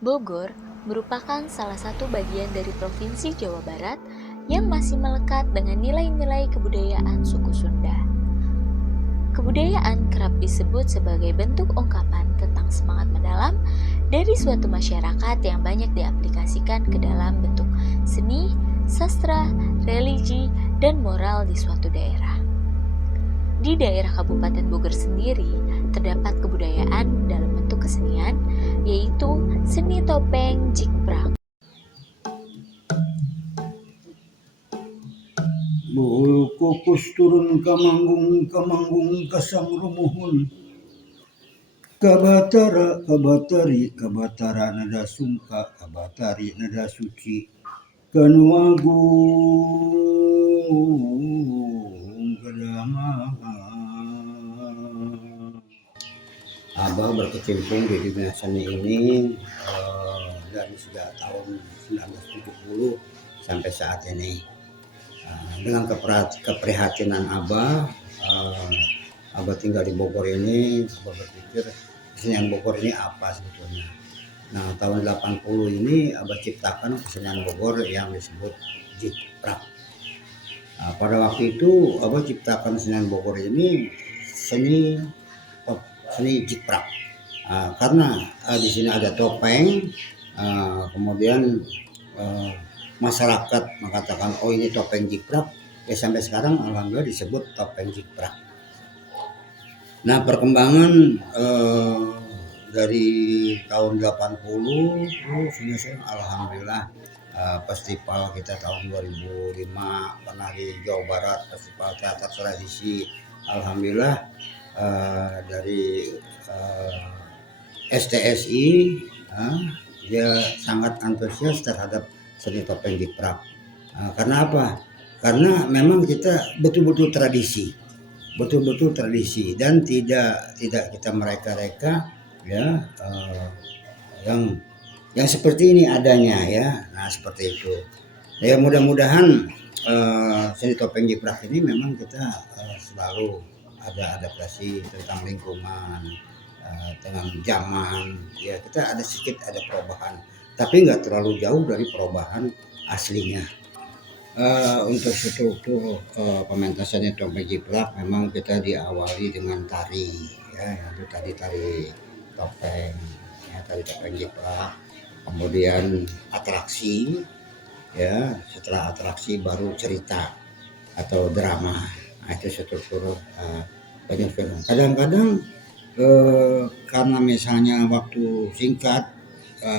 Bogor merupakan salah satu bagian dari Provinsi Jawa Barat yang masih melekat dengan nilai-nilai kebudayaan suku Sunda. Kebudayaan kerap disebut sebagai bentuk ungkapan tentang semangat mendalam dari suatu masyarakat yang banyak diaplikasikan ke dalam bentuk seni, sastra, religi, dan moral di suatu daerah. Di daerah Kabupaten Bogor sendiri, terdapat kebudayaan dalam bentuk kesenian, yaitu seni topeng Jikprak. Bul kukus turun kamanggung kasang rumuhun kabatara kabatara nada sungka kabatari nada suci kanuagung kedamaha. Abah berkecimpung di dunia seni ini dari sejak tahun 1970 sampai saat ini. Dengan keprihatinan Abah, Abah tinggal di Bogor ini, Abah berpikir kesenian Bogor ini apa sebetulnya. Nah, tahun 80 ini Abah ciptakan kesenian Bogor yang disebut Jikprak. Nah, pada waktu itu Abah ciptakan kesenian Bogor ini seni Jikprak. Karena di sini ada topeng, kemudian masyarakat mengatakan oh ini topeng Jikprak, ya sampai sekarang alhamdulillah disebut topeng Jikprak. Nah, perkembangan dari tahun 80 selesai alhamdulillah, festival kita tahun 2005 pernah di Jawa Barat, festival teater tradisi, alhamdulillah dari STSI dia sangat antusias terhadap seni topeng Jikprak. Karena apa? Karena memang kita betul-betul tradisi dan tidak kita mereka-reka ya yang seperti ini adanya ya. Nah, seperti itu. Ya, mudah-mudahan seni topeng Jikprak ini memang kita selalu ada adaptasi tentang lingkungan, dengan zaman. Ya, kita ada perubahan, tapi nggak terlalu jauh dari perubahan aslinya. Untuk struktur pementasannya topeng Jikprak memang kita diawali dengan tari ya, itu tadi tari topeng ya, tari topeng Jikprak, kemudian atraksi ya, setelah atraksi baru cerita atau drama. Nah, itu struktur banyak film. Kadang-kadang karena misalnya waktu singkat,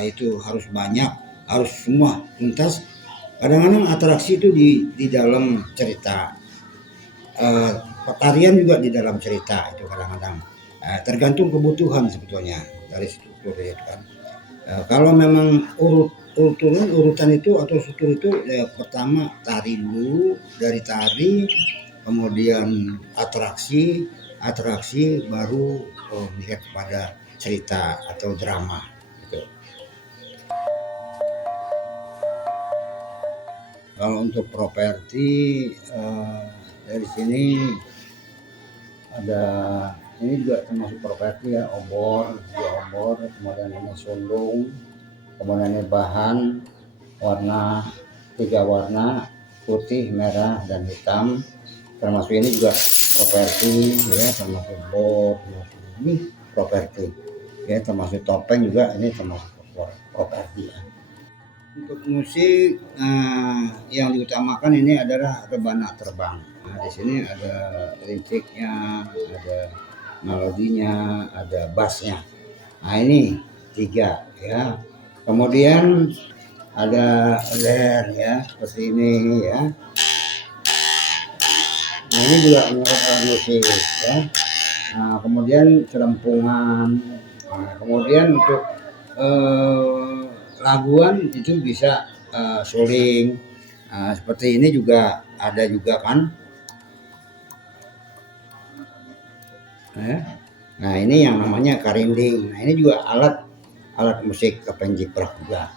itu harus banyak, harus semua tuntas. Kadang-kadang atraksi itu di dalam cerita, tarian juga di dalam cerita itu kadang-kadang. Tergantung kebutuhan sebetulnya dari struktur itu kan. Kalau memang urutan itu atau struktur itu pertama tari dulu, dari tari kemudian atraksi baru melihat pada cerita atau drama gitu. Kalau untuk properti dari sini ada, ini juga termasuk properti ya, obor, kemudian ini sulung, kemudian ini bahan warna 3 warna putih, merah, dan hitam. Termasuk ini juga properti ya, termasuk bor, ini properti ya, termasuk topeng juga ini termasuk properti ya. Untuk musik yang diutamakan ini adalah rebana terbang. Nah, di sini ada liriknya, ada melodinya, ada bassnya. Nah, ini 3 ya. Kemudian ada ler ya, seperti ini ya. Nah, ini juga menurut alat musik ya. Nah, kemudian celempungan. Nah, kemudian untuk laguan itu bisa suling. Nah, seperti ini juga ada juga kan. Nah, ini yang namanya karinding. Nah, ini juga alat musik topeng Jikprak juga.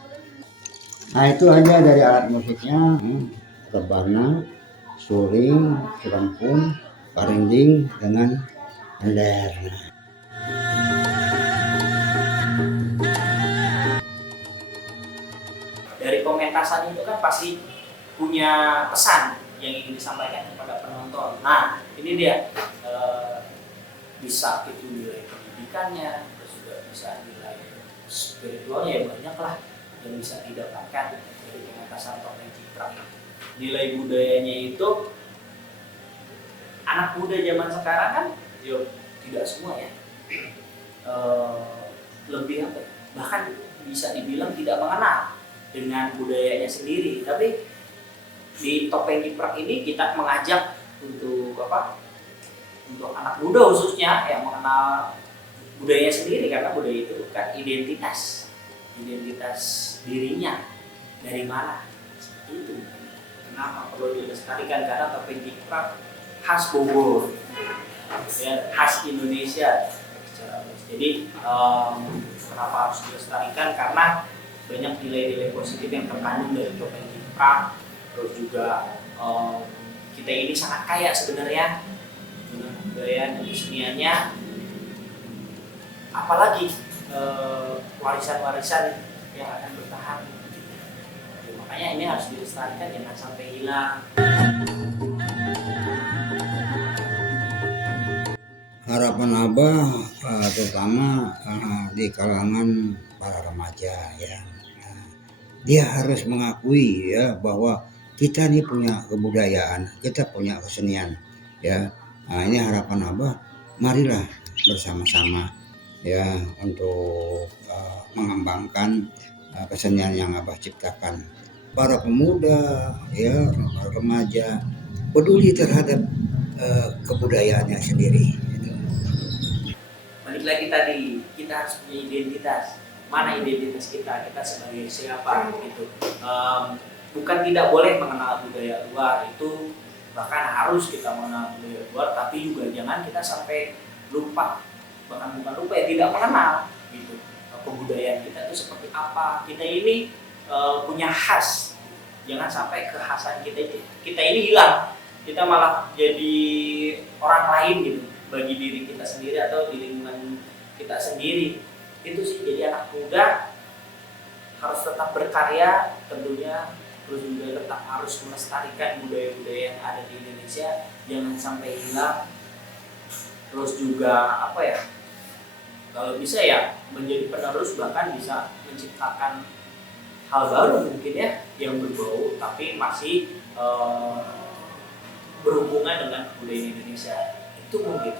Nah, itu aja dari alat musiknya. Rebana, suling, celempung, karinding dengan ender. pementasan itu kan pasti punya pesan yang ingin disampaikan kepada penonton. Nah, ini dia bisa itu nilai pendidikannya, terus juga bisa nilai spiritualnya, ya banyak lah yang bisa didapatkan dari pementasan topeng ciprat. Nilai budayanya itu anak muda zaman sekarang kan, yo tidak semua ya, lebih apa? Bahkan bisa dibilang tidak mengenal dengan budayanya sendiri. Tapi di topeng ciprat ini kita mengajak untuk apa? Untuk anak muda khususnya yang mengenal budayanya sendiri, karena budaya itu kan identitas dirinya dari mana. Seperti itu. Kenapa perlu dilestarikan? Karena topeng ciprat khas Bogor, ya, khas Indonesia secara luas. Jadi kenapa harus dilestarikan? Karena banyak nilai-nilai positif yang terkandung dari topeng ciprat. Terus juga kita ini sangat kaya sebenarnya dengan budaya dan keseniannya, apalagi warisan-warisan yang akan bertahan. Ya, makanya ini harus dilestarikan, jangan sampai hilang. Harapan Abah terutama di kalangan para remaja ya, dia harus mengakui ya bahwa kita ini punya kebudayaan, kita punya kesenian ya. Nah, ini harapan Abah, marilah bersama-sama ya untuk mengembangkan kesenian yang Abah ciptakan. Para pemuda ya, para remaja peduli terhadap kebudayaannya sendiri. Balik lagi tadi, kita harus punya identitas. Mana identitas kita? Kita sebagai siapa gitu. Bukan tidak boleh mengenal budaya luar, itu bahkan harus kita mengenal budaya luar, tapi juga jangan kita sampai lupa, bahkan bukan lupa ya, tidak mengenal gitu kebudayaan kita itu seperti apa. Kita ini punya khas, jangan sampai kekhasan kita ini hilang, kita malah jadi orang lain gitu bagi diri kita sendiri atau di lingkungan kita sendiri. Itu sih, jadi anak muda harus tetap berkarya tentunya, terus juga tetap harus melestarikan budaya-budaya yang ada di Indonesia, jangan sampai hilang. Terus juga apa ya, kalau bisa ya menjadi penerus, bahkan bisa menciptakan hal baru mungkin ya yang berbau tapi masih berhubungan dengan budaya Indonesia, itu mungkin.